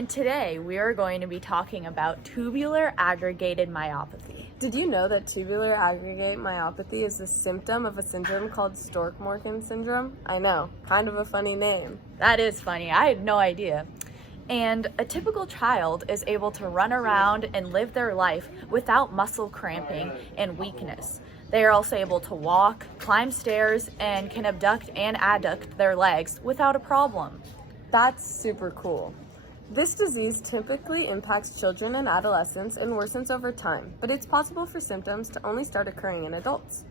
and today we are going to be talking about tubular aggregated myopathy. Did you know that tubular aggregate myopathy is a symptom of a syndrome called Stork-Morgan syndrome? I know, kind of a funny name. That is funny, I had no idea. And a typical child is able to run around and live their life without muscle cramping and weakness. They are also able to walk, climb stairs, and can abduct and adduct their legs without a problem. That's super cool. This disease typically impacts children and adolescents and worsens over time, but it's possible for symptoms to only start occurring in adults.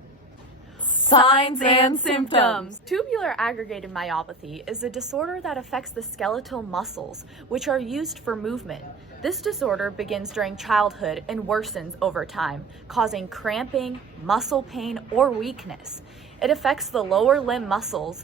Signs and symptoms. Tubular aggregated myopathy is a disorder that affects the skeletal muscles, which are used for movement. This disorder begins during childhood and worsens over time, causing cramping, muscle pain, or weakness. It affects the lower limb muscles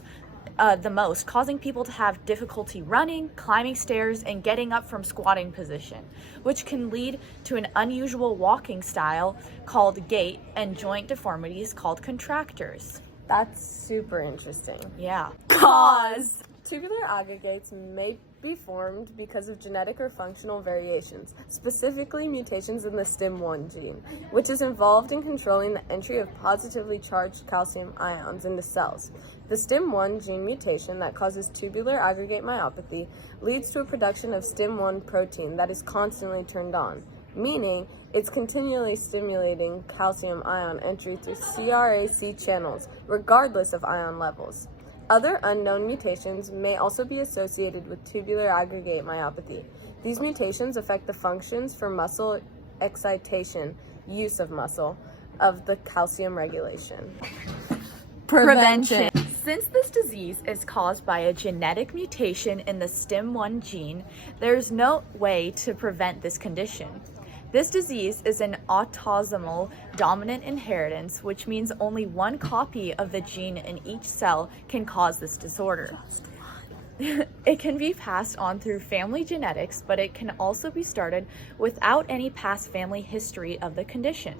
the most, causing people to have difficulty running, climbing stairs, and getting up from squatting position, which can lead to an unusual walking style called gait and joint deformities called contractures. That's super interesting. Yeah. Cause! Tubular aggregates may be formed because of genetic or functional variations, specifically mutations in the STIM1 gene, which is involved in controlling the entry of positively charged calcium ions into cells. The STIM1 gene mutation that causes tubular aggregate myopathy leads to a production of STIM1 protein that is constantly turned on, meaning it's continually stimulating calcium ion entry through CRAC channels, regardless of ion levels. Other unknown mutations may also be associated with tubular aggregate myopathy. These mutations affect the functions for muscle excitation, use of muscle, of the calcium regulation. Prevention. Since this disease is caused by a genetic mutation in the STIM1 gene, there's no way to prevent this condition. This disease is an autosomal dominant inheritance, which means only one copy of the gene in each cell can cause this disorder. It can be passed on through family genetics, but it can also be started without any past family history of the condition.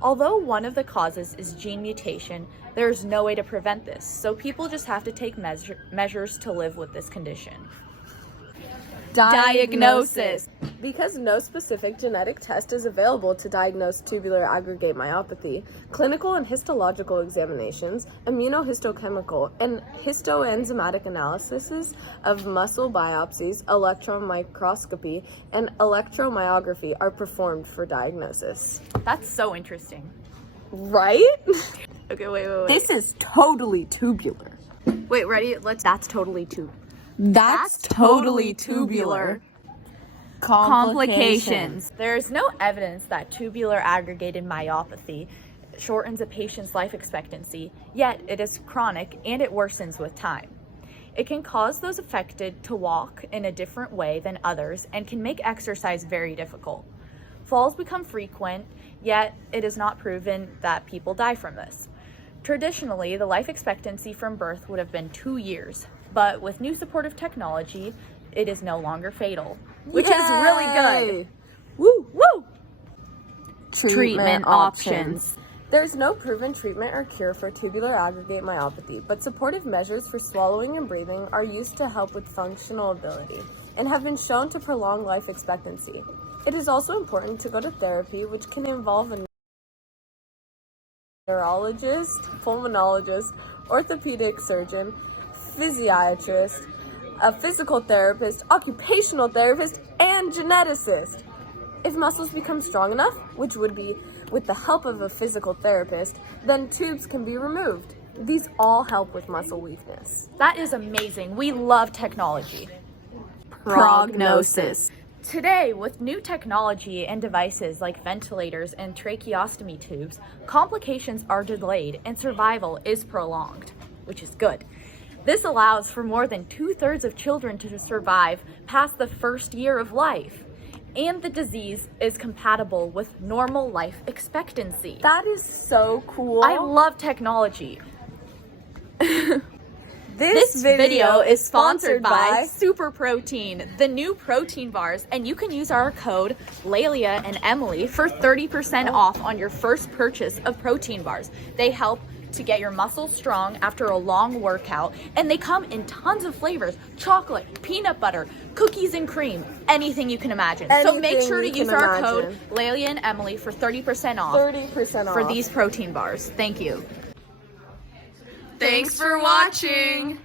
Although one of the causes is gene mutation, there's no way to prevent this, so people just have to take measures to live with this condition. Diagnosis. Because no specific genetic test is available to diagnose tubular aggregate myopathy, clinical and histological examinations, immunohistochemical, and histoenzymatic analyses of muscle biopsies, electron microscopy, and electromyography are performed for diagnosis. That's so interesting. Right? Okay, wait. This is totally tubular. Wait, ready? That's totally That's totally tubular. Complications. There is no evidence that tubular aggregated myopathy shortens a patient's life expectancy, yet it is chronic and it worsens with time. It can cause those affected to walk in a different way than others and can make exercise very difficult. Falls become frequent, yet it is not proven that people die from this. Traditionally, the life expectancy from birth would have been 2 years, but with new supportive technology, it is no longer fatal, which is really good. Woo! Woo! Treatment options. There's no proven treatment or cure for tubular aggregate myopathy, but supportive measures for swallowing and breathing are used to help with functional ability and have been shown to prolong life expectancy. It is also important to go to therapy, which can involve a neurologist, pulmonologist, orthopedic surgeon, physiatrist, a physical therapist, occupational therapist, and geneticist. If muscles become strong enough, which would be with the help of a physical therapist, then tubes can be removed. These all help with muscle weakness. That is amazing. We love technology. Prognosis. Today, with new technology and devices like ventilators and tracheostomy tubes, complications are delayed and survival is prolonged, which is good. This allows for more than 2/3 of children to survive past the first year of life. And the disease is compatible with normal life expectancy. That is so cool. I love technology. This video is sponsored by Super Protein, the new protein bars, and you can use our code Lelia and Emily for 30% off on your first purchase of protein bars. They help to get your muscles strong after a long workout, and they come in tons of flavors: chocolate, peanut butter, cookies and cream, anything you can imagine. So make Anything sure to you use can our code imagine. Lelia and Emily for 30% off 30% off. for these protein bars. Thank you. Thanks for watching.